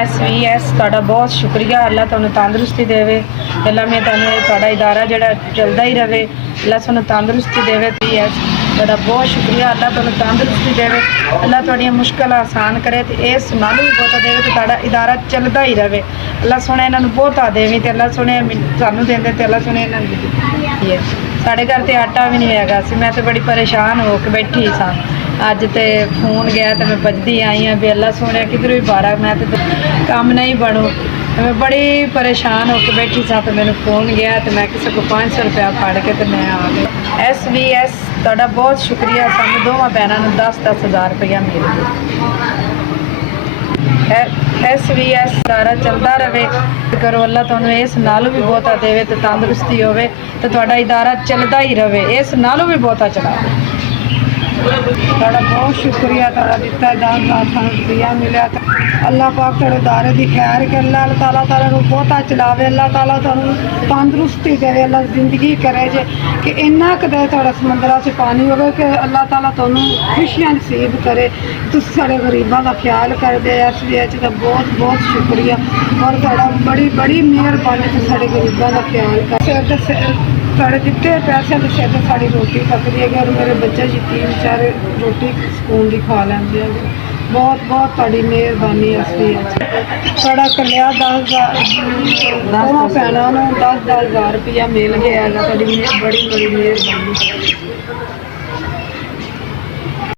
SVS ਤੁਹਾਡਾ ਬਹੁਤ ਸ਼ੁਕਰੀਆ। ਅੱਲਾ ਤੁਹਾਨੂੰ ਤੰਦਰੁਸਤੀ ਦੇਵੇ। ਅੱਲਾ ਮੈਂ ਤੁਹਾਨੂੰ ਤੁਹਾਡਾ ਇਦਾਰਾ ਜਿਹੜਾ ਚੱਲਦਾ ਹੀ ਰਹੇ। ਅੱਲਾ ਤੁਹਾਨੂੰ ਤੰਦਰੁਸਤੀ ਦੇਵੇ। ਤੁਹਾਡਾ ਬਹੁਤ ਸ਼ੁਕਰੀਆ। ਅੱਲਾ ਤੁਹਾਨੂੰ ਤੰਦਰੁਸਤੀ ਦੇਵੇ। ਅੱਲਾ ਤੁਹਾਡੀਆਂ ਮੁਸ਼ਕਲਾਂ ਆਸਾਨ ਕਰੇ ਤੇ ਇਸ ਨਾਲੋਂ ਵੀ ਬਹੁਤਾ ਦੇਵੇ ਤੇ ਤੁਹਾਡਾ ਇਦਾਰਾ ਚੱਲਦਾ ਹੀ ਰਹੇ। ਅੱਲਾ ਸੋਹਣਾ ਇਹਨਾਂ ਨੂੰ ਬਹੁਤਾ ਦੇਵੇ ਤੇ ਅੱਲਾ ਸੋਹਣੇ ਸਾਨੂੰ ਦਿੰਦੇ ਤੇ ਅੱਲਾ ਸੋਹਣੇ ਇਹਨਾਂ ਨੂੰ। ਸਾਡੇ ਘਰ ਤੇ ਆਟਾ ਵੀ ਨਹੀਂ ਹੈਗਾ ਸੀ। ਮੈਂ ਤੇ ਬੜੀ ਪਰੇਸ਼ਾਨ ਹੋ ਕੇ ਬੈਠੀ ਸਾਂ। ਅੱਜ ਤੇ ਫੋਨ ਗਿਆ ਤੇ मैं भजदी आई हाँ भी अल्लाह सोने किधर भी बारा मैं तो काम नहीं बनू। मैं बड़ी परेशान होकर बैठी सा तो मैंने फोन गया तो मैं किसी को 500 रुपया फड़ के तो मैं आ गई। SVS ਤੁਹਾਡਾ ਬਹੁਤ ਸ਼ੁਕਰੀਆ। ਸਾਨੂੰ ਦੋਵਾਂ ਭੈਣਾਂ ਨੂੰ 10-10 ਹਜ਼ਾਰ ਰੁਪਇਆ ਮਿਲ ਗਿਆ। SVS ਸਾਰਾ ਚੱਲਦਾ ਰਹੇ ਕਰੋ। ਅੱਲਾ ਤੁਹਾਨੂੰ ਇਸ ਨਾਲੋਂ ਵੀ ਬਹੁਤਾ ਦੇਵੇ ਤੇ ਤੰਦਰੁਸਤੀ ਹੋਵੇ ਤੇ ਤੁਹਾਡਾ ਇਦਾਰਾ ਚੱਲਦਾ ਹੀ ਰਹੇ। ਇਸ ਨਾਲੋਂ ਵੀ ਬਹੁਤਾ ਚਲਾਵੇ। ਤੁਹਾਡਾ ਬਹੁਤ ਸ਼ੁਕਰੀਆ। ਤੁਹਾਡਾ ਦਿੱਤਾ 10,000 ਰੁਪਇਆ ਮਿਲਿਆ। ਅੱਲਾਹ ਪਾਕ ਤੁਹਾਡੇ ਇਦਾਰੇ ਦੀ ਖੈਰ ਕਿ ਅੱਲਾਹ ਤਾਲਾ ਨੂੰ ਬਹੁਤਾ ਚਲਾਵੇ। ਅੱਲਾਹ ਤਾਲਾ ਤੁਹਾਨੂੰ ਤੰਦਰੁਸਤੀ ਦੇਵੇ। ਅੱਲਾਹ ਜ਼ਿੰਦਗੀ ਕਰੇ ਜੇ ਕਿ ਇੰਨਾ ਕਦੇ ਤੁਹਾਡਾ ਸਮੁੰਦਰਾਂ 'ਚ ਪਾਣੀ ਹੋਵੇ ਕਿ ਅੱਲਾਹ ਤਾਲਾ ਤੁਹਾਨੂੰ ਖੁਸ਼ੀਆਂ ਨਸੀਬ ਕਰੇ। ਤੁਸੀਂ ਸਾਡੇ ਗਰੀਬਾਂ ਦਾ ਖਿਆਲ ਕਰਦੇ। SVS ਦਾ ਬਹੁਤ ਬਹੁਤ ਸ਼ੁਕਰੀਆ। ਔਰ ਤੁਹਾਡਾ ਬੜੀ ਮਿਹਰਬਾਨੀ ਤੁਸੀਂ ਸਾਡੇ ਗਰੀਬਾਂ ਦਾ ਖਿਆਲ ਕਰ ਤੁਹਾਡੇ ਦਿੱਤੇ ਪੈਸੇ ਦੇ ਸਿਰ 'ਤੇ ਸਾਡੀ ਰੋਟੀ ਪੱਕਦੀ ਹੈਗੀ ਔਰ ਮੇਰੇ ਬੱਚੇ ਯਤੀਮ ਵਿਚਾਰੇ ਰੋਟੀ ਸਕੂਨ ਦੀ ਖਾ ਲੈਂਦੇ ਹੈਗੇ। ਬਹੁਤ ਬਹੁਤ ਤੁਹਾਡੀ ਮਿਹਰਬਾਨੀ। ਤੁਹਾਡਾ ਕੱਲਿਆ 10,000 ਦੋਵਾਂ ਭੈਣਾਂ ਨੂੰ 10,000 ਰੁਪਇਆ ਮਿਲ ਗਿਆ ਹੈਗਾ। ਤੁਹਾਡੀ ਬੜੀ ਮਿਹਰਬਾਨੀ।